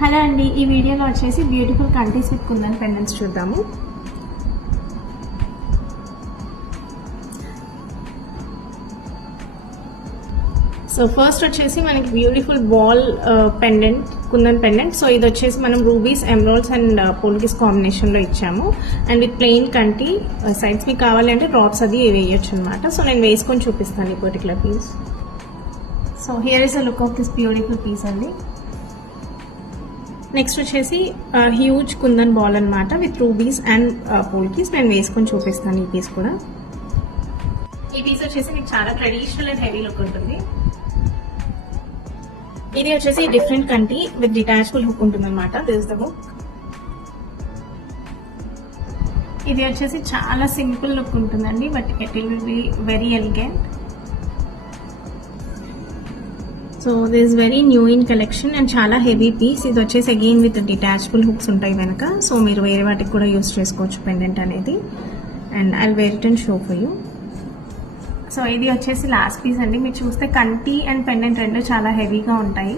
హలో అండి, ఈ వీడియోలో వచ్చేసి బ్యూటిఫుల్ కంటి సెట్ కుందన్ పెండెంట్స్ చూద్దాము. సో ఫస్ట్ వచ్చేసి మనకి beautiful ball pendant kundan pendant. So ఇది వచ్చేసి మనం రూబీస్, ఎమరాల్డ్స్ అండ్ పోల్కిస్ కాంబినేషన్లో ఇచ్చాము. అండ్ విత్ ప్లెయిన్ కంటి సైడ్స్ మీకు కావాలి అంటే డ్రాప్స్ అది వేయచ్చు అనమాట. సో నేను వేసుకొని చూపిస్తాను ఈ particular piece. So here is a look of this beautiful piece అండి. నెక్స్ట్ వచ్చేసి హ్యూజ్ కుందన్ బాల్ అనమాట విత్ రూబీస్ అండ్ పోల్కిస్. నేను వేసుకొని చూపిస్తాను ఈ పీస్ కూడా. ఈ పీస్ వచ్చేసి మీకు చాలా ట్రెడిషనల్ అండ్ హెవీ లుక్ ఉంటుంది. ఇది వచ్చేసి డిఫరెంట్ కంటి విత్ డిటాచబుల్ హుక్ ఉంటుంది అనమాట. This the hook. ఇది వచ్చేసి చాలా సింపుల్ లుక్ ఉంటుందండి, but it will be very elegant. So this very new in collection and చాలా హెవీ పీస్. ఇది వచ్చేసి అగైన్ విత్ డిటాచబుల్ హుక్స్ ఉంటాయి వెనక. సో మీరు వేరే వాటికి కూడా యూస్ చేసుకోవచ్చు పెండెంట్ అనేది. And I wear it and show for you. సో ఇది వచ్చేసి లాస్ట్ పీస్ అండి. మీరు చూస్తే కంటి అండ్ పెండెంట్ రెండు చాలా హెవీగా ఉంటాయి.